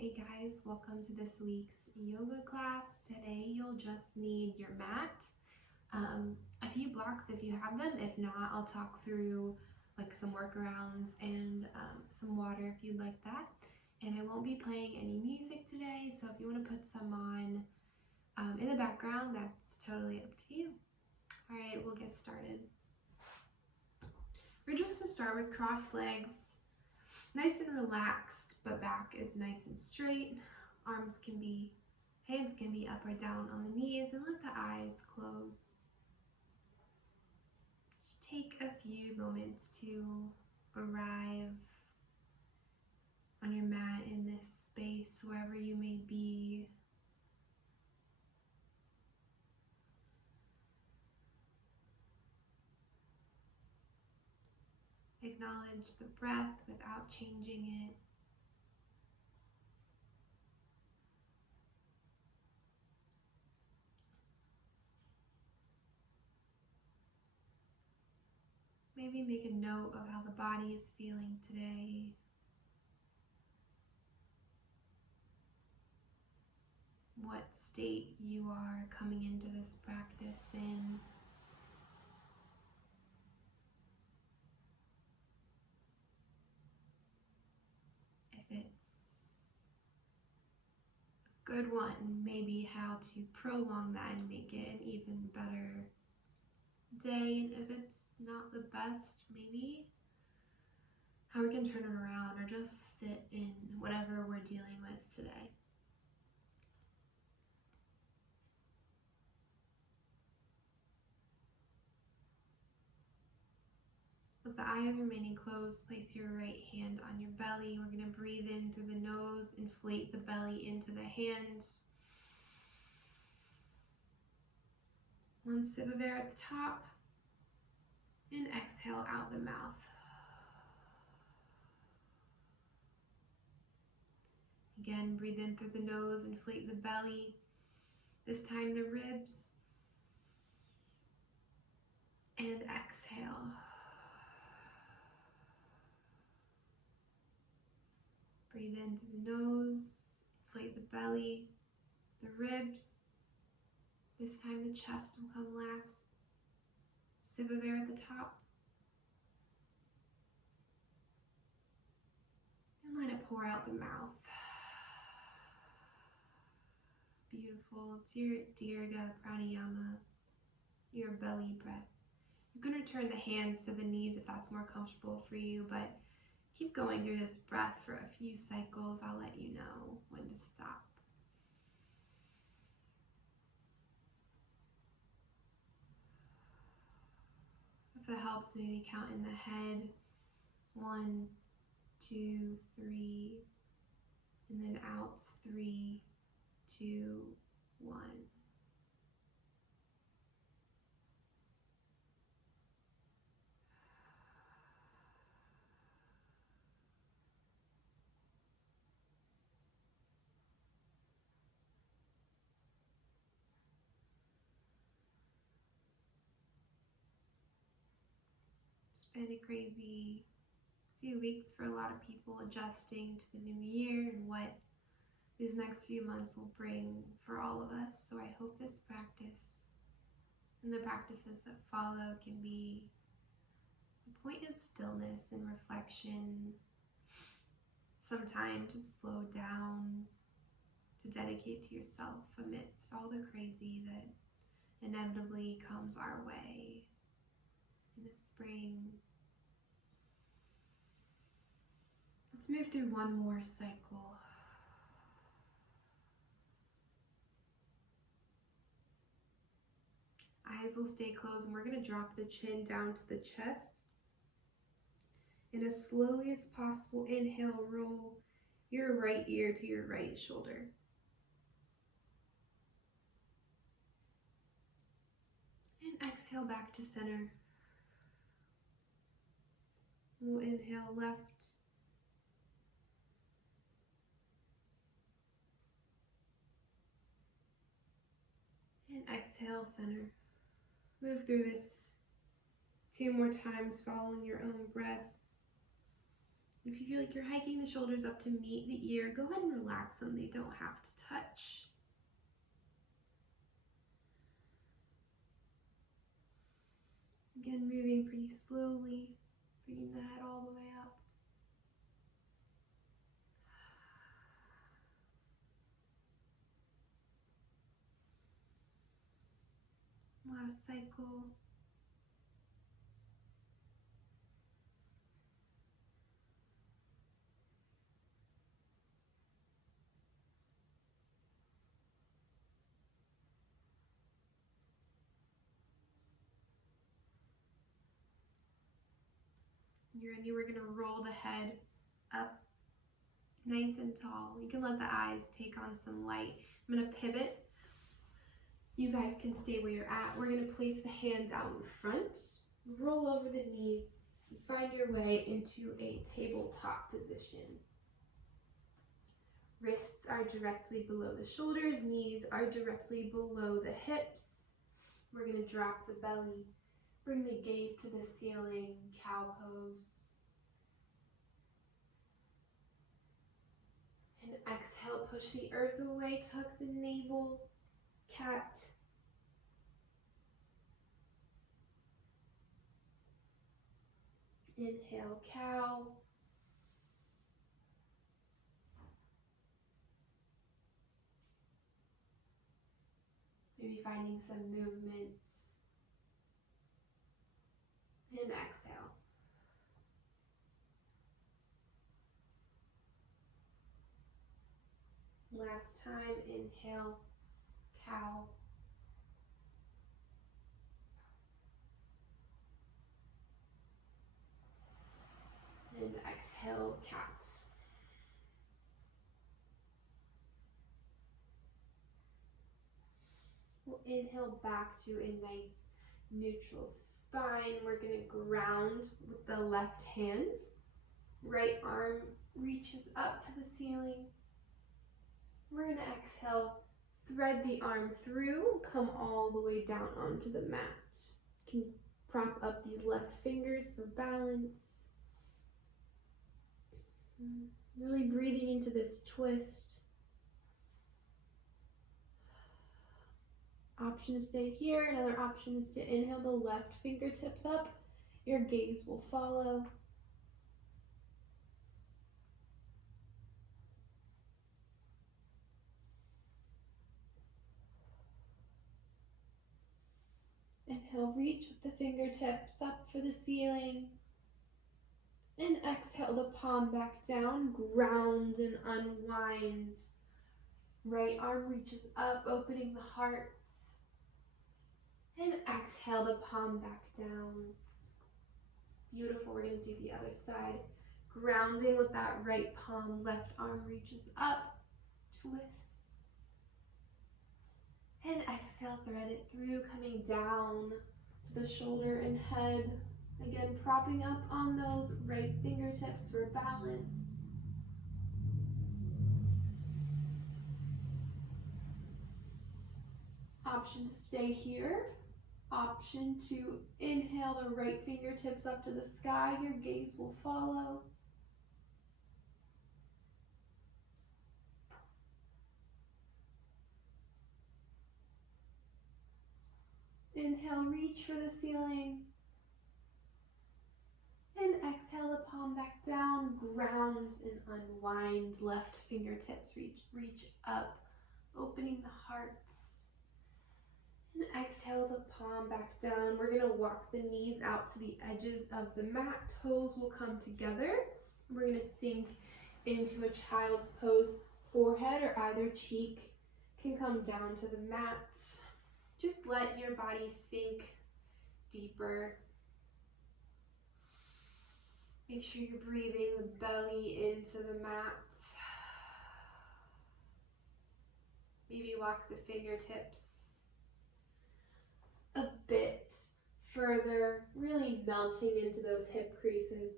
Hey guys, welcome to this week's yoga class. Today you'll just need your mat, a few blocks if you have them. If not, I'll talk through like some workarounds and some water if you'd like that. And I won't be playing any music today, so if you want to put some on in the background, that's totally up to you. All right, we'll get started. We're just going to start with crossed legs, nice and relaxed, but back is nice and straight. Hands can be up or down on the knees, and let the eyes close. Just take a few moments to arrive on your mat in this space, wherever you may be. Acknowledge the breath without changing it. Maybe make a note of how the body is feeling today. What state you are coming into this practice in. If it's a good one, maybe how to prolong that and make it an even better day. And if it's not the best, maybe how we can turn it around or just sit in whatever we're dealing with today. With the eyes remaining closed, place your right hand on your belly. We're going to breathe in through the nose, inflate the belly into the hands. One sip of air at the top, and exhale out the mouth. Again, breathe in through the nose, inflate the belly. This time the ribs. And exhale. Breathe in through the nose, inflate the belly, the ribs. This time the chest will come last. Sip of air at the top. And let it pour out the mouth. Beautiful. It's your Dirga Pranayama, your belly breath. You're going to turn the hands to the knees if that's more comfortable for you, but keep going through this breath for a few cycles. I'll let you know when to stop. If it helps, maybe count in the head. 1, 2, 3, and then out 3, 2, 1. It's been a crazy few weeks for a lot of people adjusting to the new year and what these next few months will bring for all of us. So I hope this practice and the practices that follow can be a point of stillness and reflection, some time to slow down, to dedicate to yourself amidst all the crazy that inevitably comes our way in the spring. Let's move through one more cycle. Eyes will stay closed, and we're going to drop the chin down to the chest. And as slowly as possible, inhale, roll your right ear to your right shoulder. And exhale back to center. We'll inhale left. And exhale center. Move through this 2 more times following your own breath. If you feel like you're hiking the shoulders up to meet the ear, go ahead and relax them. They don't have to touch. Again, moving pretty slowly, bringing the head all the way up. Last cycle. When you're ready, we're going to roll the head up nice and tall. You can let the eyes take on some light. I'm going to pivot. You guys can stay where you're at. We're going to place the hands out in front, roll over the knees, and find your way into a tabletop position. Wrists are directly below the shoulders, knees are directly below the hips. We're going to drop the belly, bring the gaze to the ceiling, cow pose. And exhale, push the earth away, tuck the navel, cat. Inhale, cow. Maybe finding some movements. And exhale. Last time, inhale, cow. And exhale, cat. We'll inhale back to a nice neutral spine. We're going to ground with the left hand. Right arm reaches up to the ceiling. We're going to exhale, thread the arm through, come all the way down onto the mat. You can prop up these left fingers for balance. Really breathing into this twist. Option to stay here. Another option is to inhale the left fingertips up. Your gaze will follow. Inhale, reach with the fingertips up for the ceiling. And exhale the palm back down, ground and unwind. Right arm reaches up, opening the heart. And exhale the palm back down. Beautiful. We're going to do the other side. Grounding with that right palm, left arm reaches up, twist. And exhale, thread it through, coming down to the shoulder and head. Again, propping up on those right fingertips for balance. Option to stay here. Option to inhale the right fingertips up to the sky. Your gaze will follow. Inhale, reach for the ceiling. And exhale the palm back down, ground and unwind. Left fingertips reach up, opening the heart. And exhale the palm back down. We're going to walk the knees out to the edges of the mat. Toes will come together. We're going to sink into a child's pose. Forehead or either cheek can come down to the mat. Just let your body sink deeper. Make sure you're breathing the belly into the mat. Maybe walk the fingertips a bit further, really melting into those hip creases.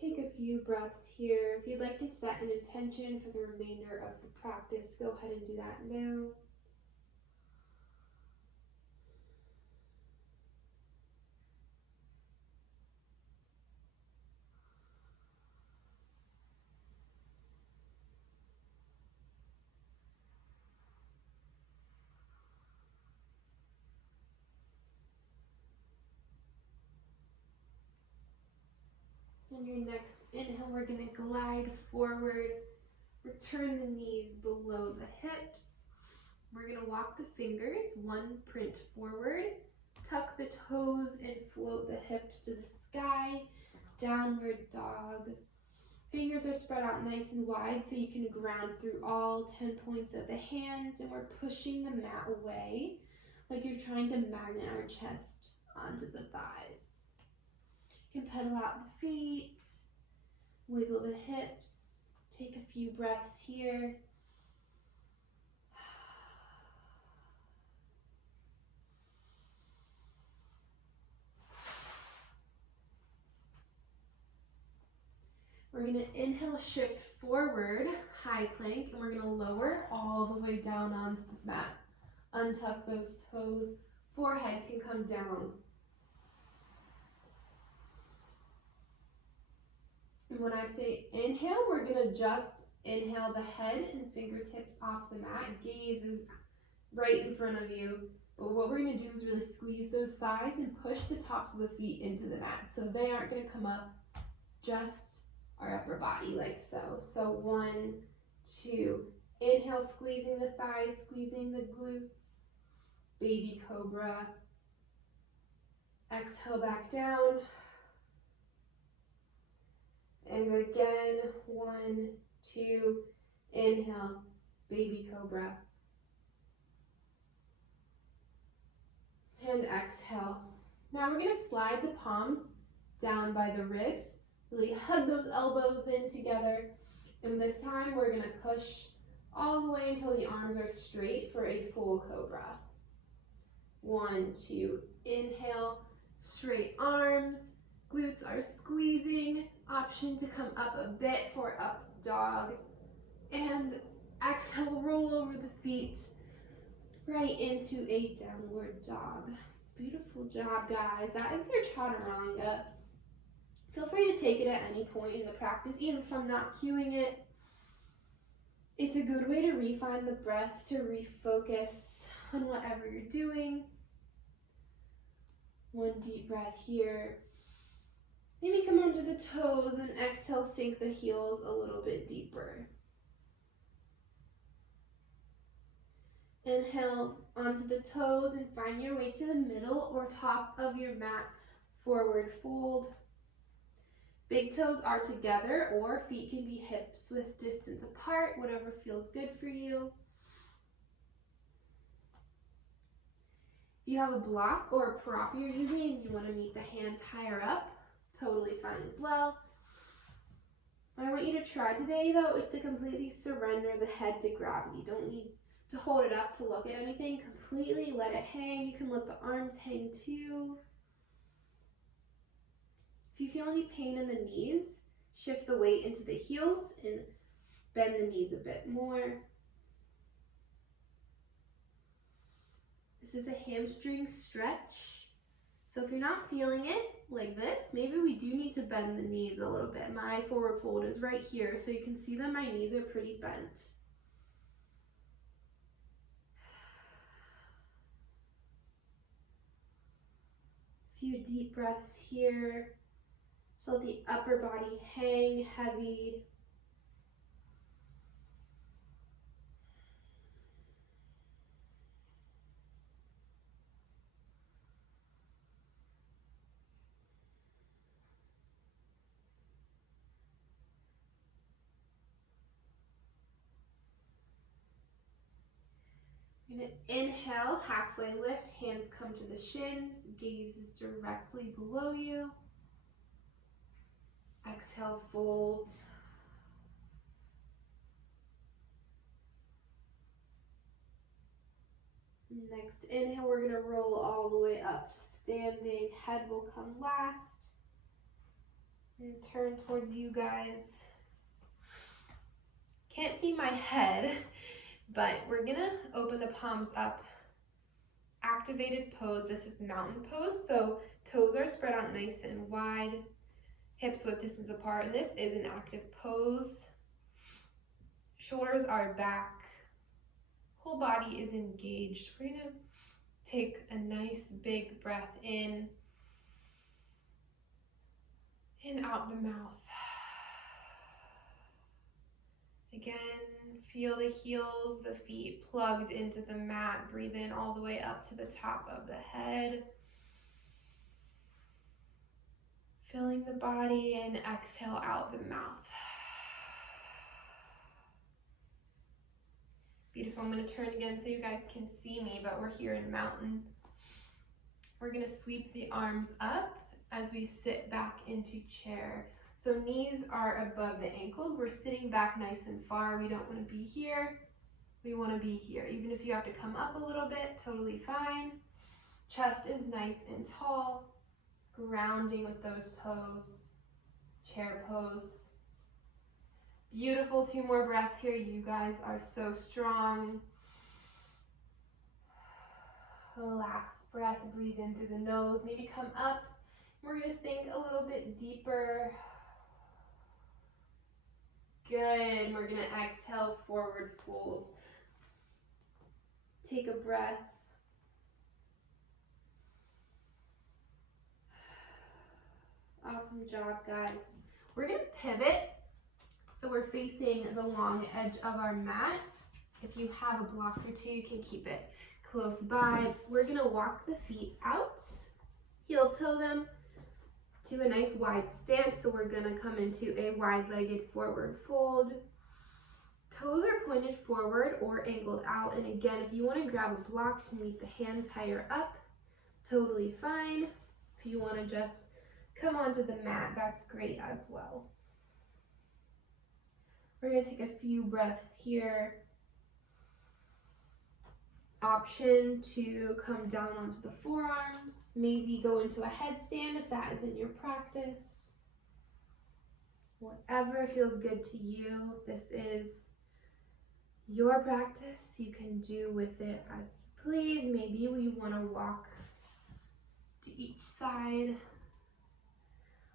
Take a few breaths here. If you'd like to set an intention for the remainder of the practice, go ahead and do that now. On your next inhale, we're going to glide forward. Return the knees below the hips. We're going to walk the fingers, one print forward. Tuck the toes and float the hips to the sky. Downward dog. Fingers are spread out nice and wide so you can ground through all 10 points of the hands, and we're pushing the mat away like you're trying to magnet our chest onto the thighs. You can pedal out the feet, wiggle the hips, take a few breaths here. We're going to inhale, shift forward, high plank, and we're going to lower all the way down onto the mat. Untuck those toes, forehead can come down. And when I say inhale, we're going to just inhale the head and fingertips off the mat. Gaze is right in front of you. But what we're going to do is really squeeze those thighs and push the tops of the feet into the mat. So they aren't going to come up, just our upper body like so. So 1, 2, inhale, squeezing the thighs, squeezing the glutes. Baby cobra. Exhale back down. And again, 1, 2, inhale, baby cobra. And exhale. Now we're going to slide the palms down by the ribs. Really hug those elbows in together. And this time we're going to push all the way until the arms are straight for a full cobra. 1, 2, inhale, straight arms. Glutes are squeezing. Option to come up a bit for up dog. And exhale, roll over the feet right into a downward dog. Beautiful job, guys. That is your chaturanga. Feel free to take it at any point in the practice, even if I'm not cueing it. It's a good way to refine the breath, to refocus on whatever you're doing. One deep breath here. Maybe come onto the toes and exhale, sink the heels a little bit deeper. Inhale onto the toes and find your way to the middle or top of your mat. Forward fold. Big toes are together, or feet can be hips width distance apart, whatever feels good for you. If you have a block or a prop you're using and you want to meet the hands higher up, totally fine as well. What I want you to try today, though, is to completely surrender the head to gravity. Don't need to hold it up to look at anything. Completely let it hang. You can let the arms hang too. If you feel any pain in the knees, shift the weight into the heels and bend the knees a bit more. This is a hamstring stretch. So if you're not feeling it like this, maybe we do need to bend the knees a little bit. My forward fold is right here, so you can see that my knees are pretty bent. A few deep breaths here. So let the upper body hang heavy. You're going to inhale, halfway lift, hands come to the shins, gaze is directly below you. Exhale, fold. Next inhale, we're going to roll all the way up to standing. Head will come last. And turn towards you guys. Can't see my head, but we're going to open the palms up. Activated pose. This is mountain pose, so toes are spread out nice and wide. Hips width distance apart, and this is an active pose. Shoulders are back. Whole body is engaged. We're going to take a nice big breath in and out the mouth. Again, feel the heels, the feet plugged into the mat. Breathe in all the way up to the top of the head. Filling the body, and exhale out the mouth. Beautiful. I'm going to turn again so you guys can see me, but we're here in mountain. We're going to sweep the arms up as we sit back into chair. So knees are above the ankles. We're sitting back nice and far. We don't want to be here. We want to be here. Even if you have to come up a little bit, totally fine. Chest is nice and tall. Grounding with those toes. Chair pose. Beautiful. 2 more breaths here. You guys are so strong. Last breath. Breathe in through the nose. Maybe come up. We're going to sink a little bit deeper. Good. We're going to exhale, forward fold. Take a breath. Awesome job, guys. We're going to pivot. So we're facing the long edge of our mat. If you have a block or two, you can keep it close by. We're going to walk the feet out, heel toe them to a nice wide stance. So we're going to come into a wide-legged forward fold. Toes are pointed forward or angled out. And again, if you want to grab a block to meet the hands higher up, totally fine. If you want to just come onto the mat, that's great as well. We're going to take a few breaths here. Option to come down onto the forearms, maybe go into a headstand if that isn't your practice. Whatever feels good to you, this is your practice. You can do with it as you please. Maybe we want to walk to each side.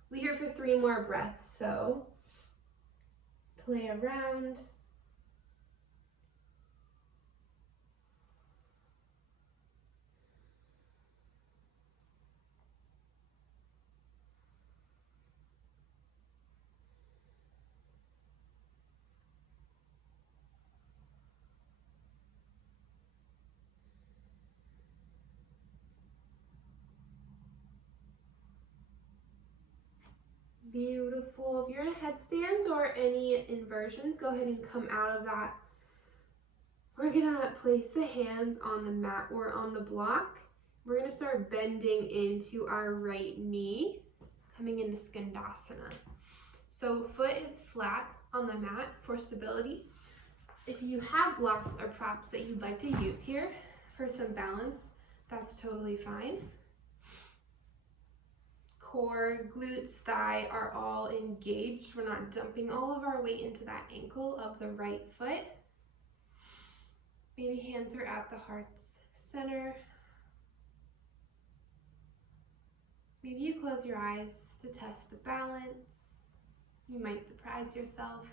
We're here for 3 more breaths, so play around. Beautiful. If you're in a headstand or any inversions, go ahead and come out of that. We're gonna place the hands on the mat or on the block. We're gonna start bending into our right knee, coming into Skandasana. So foot is flat on the mat for stability. If you have blocks or props that you'd like to use here for some balance, that's totally fine. Core, glutes, thigh are all engaged. We're not dumping all of our weight into that ankle of the right foot. Maybe hands are at the heart's center. Maybe you close your eyes to test the balance. You might surprise yourself.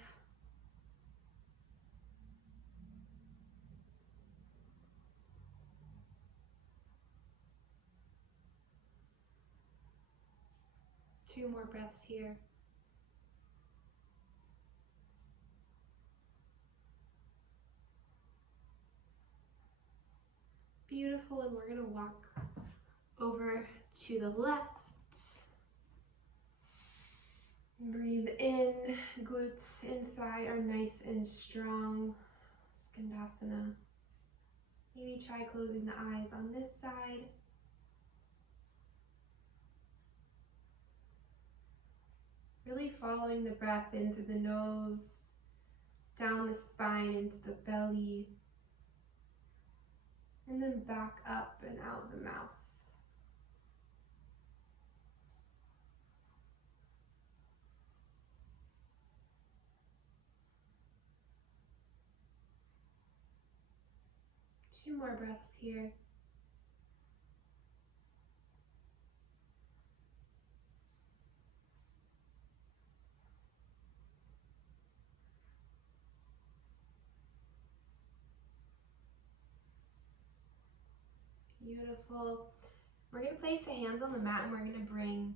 Two more breaths here. Beautiful, and we're gonna walk over to the left. Breathe in, glutes and thigh are nice and strong. Skandasana. Maybe try closing the eyes on this side. Really following the breath in through the nose, down the spine into the belly, and then back up and out the mouth. Two more breaths here. Beautiful. We're going to place the hands on the mat and we're going to bring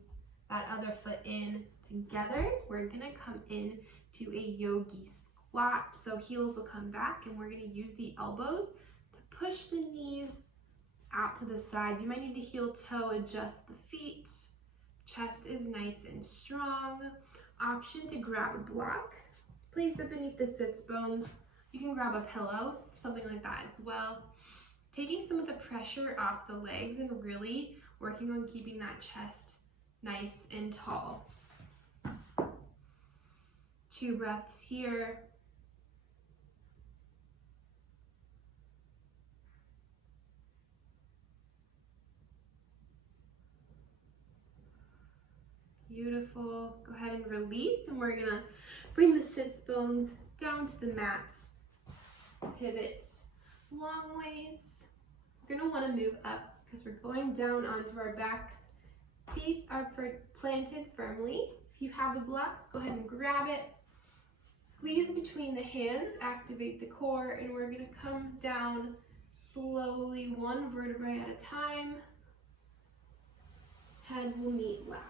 that other foot in Together, we're gonna come in to a yogi squat. So heels will come back and we're gonna use the elbows to push the knees out to the sides. You might need to heel toe adjust the feet. Chest is nice and strong. Option to grab a block. Place it beneath the sits bones. You can grab a pillow, something like that as well. Taking some of the pressure off the legs and really working on keeping that chest nice and tall. 2 breaths here. Beautiful. Go ahead and release, and we're gonna bring the sits bones down to the mat. Pivot long ways. We're gonna wanna move up because we're going down onto our backs. Feet are planted firmly. If you have a block, go ahead and grab it. Squeeze between the hands, activate the core, and we're gonna come down slowly, 1 vertebrae at a time. Head will meet last.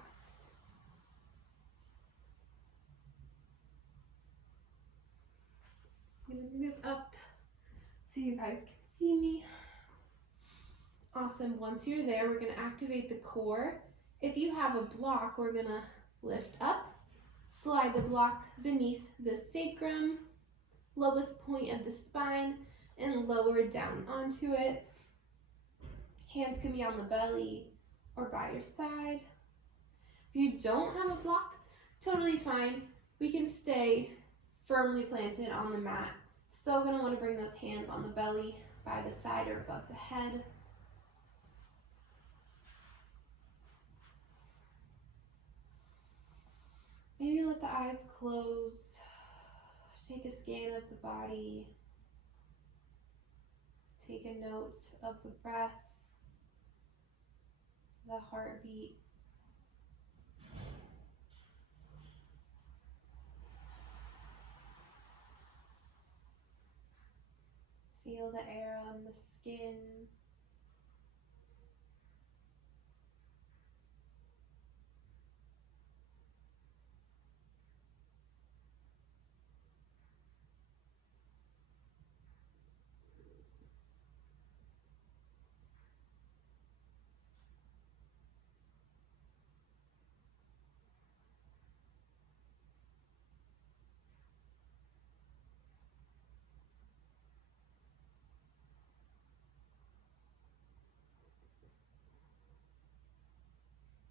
I'm gonna move up so you guys can see me. Awesome. Once you're there, we're gonna activate the core. If you have a block, we're gonna lift up, slide the block beneath the sacrum, lowest point of the spine, and lower down onto it. Hands can be on the belly or by your side. If you don't have a block, totally fine. We can stay firmly planted on the mat. Still gonna wanna bring those hands on the belly, by the side or above the head. Maybe let the eyes close. Take a scan of the body. Take a note of the breath, the heartbeat. Feel the air on the skin.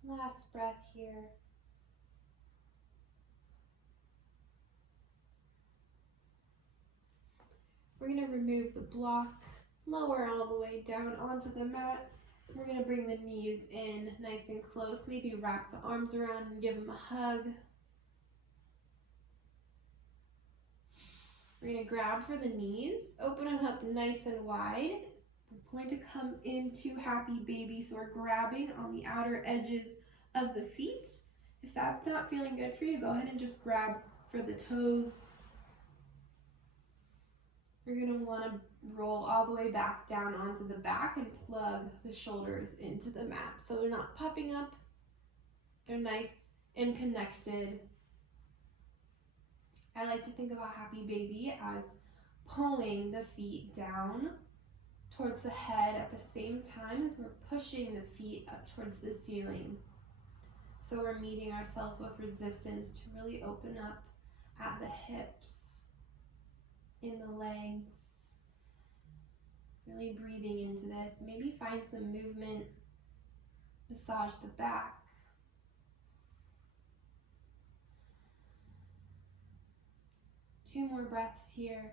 Last breath here. We're going to remove the block, lower all the way down onto the mat. We're going to bring the knees in nice and close. Maybe wrap the arms around and give them a hug. We're going to grab for the knees, open them up nice and wide. We're going to come into happy baby, so we're grabbing on the outer edges of the feet. If that's not feeling good for you, go ahead and just grab for the toes. You're going to want to roll all the way back down onto the back and plug the shoulders into the mat. So they're not popping up. They're nice and connected. I like to think about happy baby as pulling the feet down towards the head at the same time as we're pushing the feet up towards the ceiling. So we're meeting ourselves with resistance to really open up at the hips, in the legs, really breathing into this. Maybe find some movement, massage the back. Two more breaths here.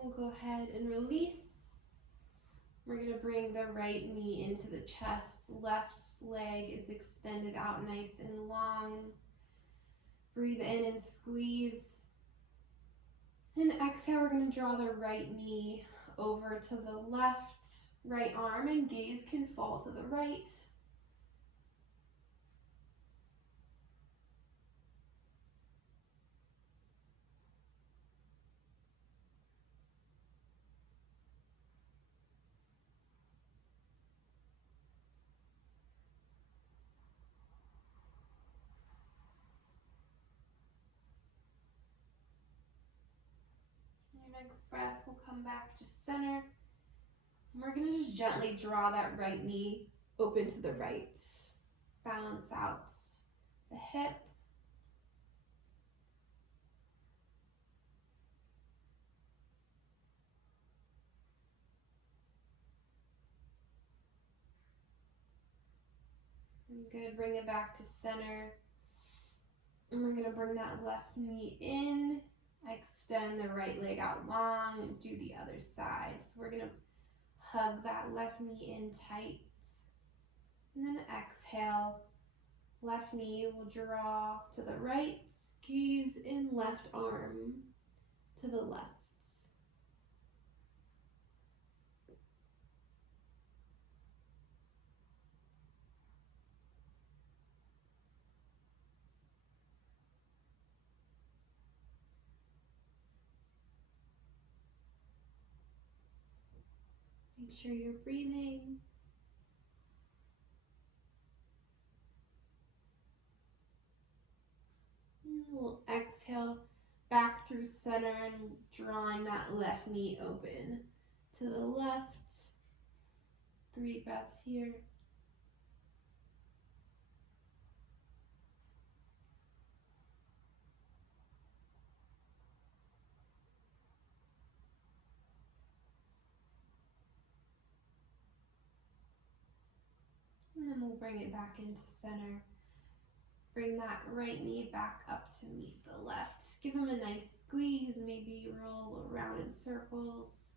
We'll go ahead and release. We're going to bring the right knee into the chest. Left leg is extended out nice and long. Breathe in and squeeze. And exhale, we're going to draw the right knee over to the left, right arm, and gaze can fall to the right. we'll come back to center. And we're gonna just gently draw that right knee open to the right. Balance out the hip. Good, bring it back to center. And we're gonna bring that left knee in, extend the right leg out long, and do the other side. So we're gonna hug that left knee in tight. And then exhale, left knee will draw to the right, squeeze in left arm to the left. Make sure you're breathing. And we'll exhale back through center and drawing that left knee open to the left. 3 breaths here. And then we'll bring it back into center. Bring that right knee back up to meet the left. Give them a nice squeeze, maybe roll around in circles.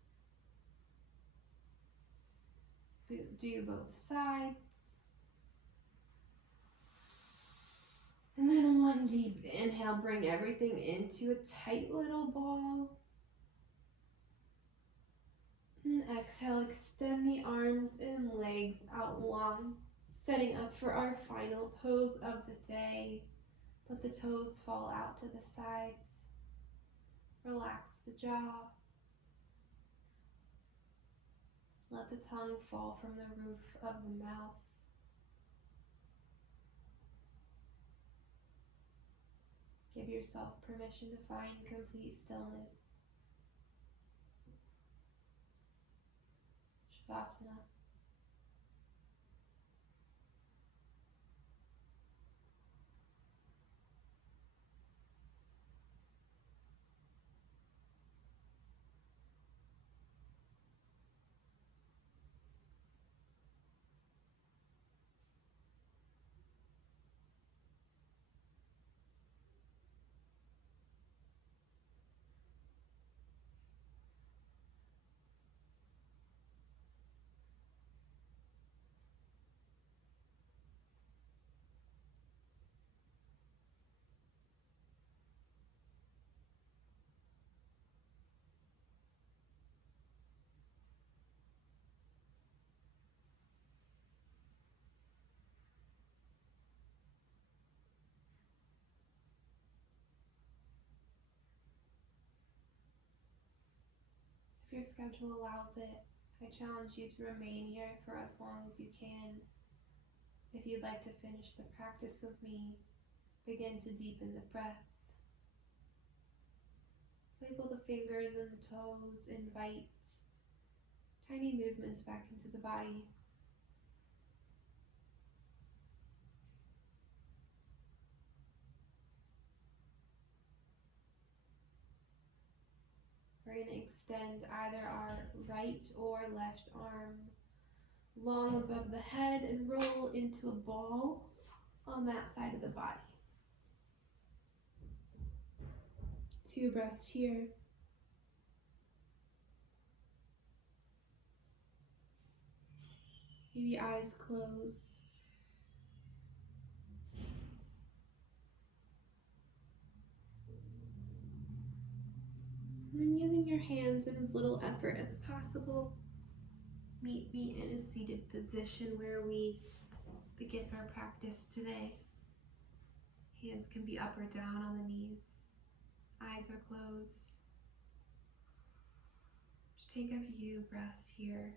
Do both sides. And then one deep inhale, bring everything into a tight little ball. And exhale, extend the arms and legs out long, setting up for our final pose of the day. Let the toes fall out to the sides. Relax the jaw. Let the tongue fall from the roof of the mouth. Give yourself permission to find complete stillness. Shavasana. If your schedule allows it, I challenge you to remain here for as long as you can. If you'd like to finish the practice with me, begin to deepen the breath. Wiggle the fingers and the toes, invite tiny movements back into the body. We're going to extend either our right or left arm long above the head and roll into a ball on that side of the body. 2 breaths here. Maybe eyes closed. And then using your hands in as little effort as possible, meet me in a seated position where we begin our practice today. Hands can be up or down on the knees. Eyes are closed. Just take a few breaths here.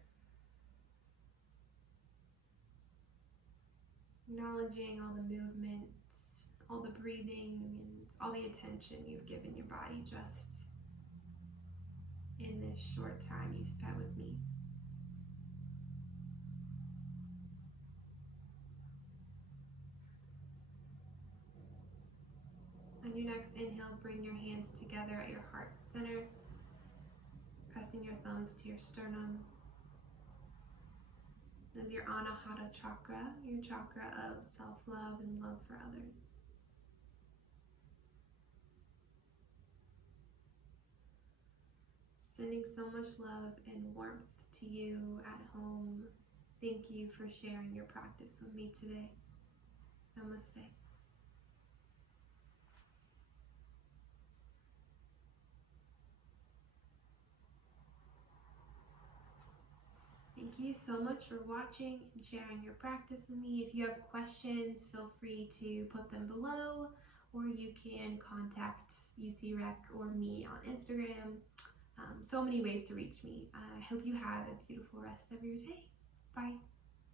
Acknowledging all the movements, all the breathing, and all the attention you've given your body just in this short time you've spent with me. On your next inhale, bring your hands together at your heart center, pressing your thumbs to your sternum. This is your Anahata chakra, your chakra of self-love and love for others. Sending so much love and warmth to you at home. Thank you for sharing your practice with me today. Namaste. Thank you so much for watching and sharing your practice with me. If you have questions, feel free to put them below, or you can contact UCREC or me on Instagram. So many ways to reach me. I hope you have a beautiful rest of your day. Bye.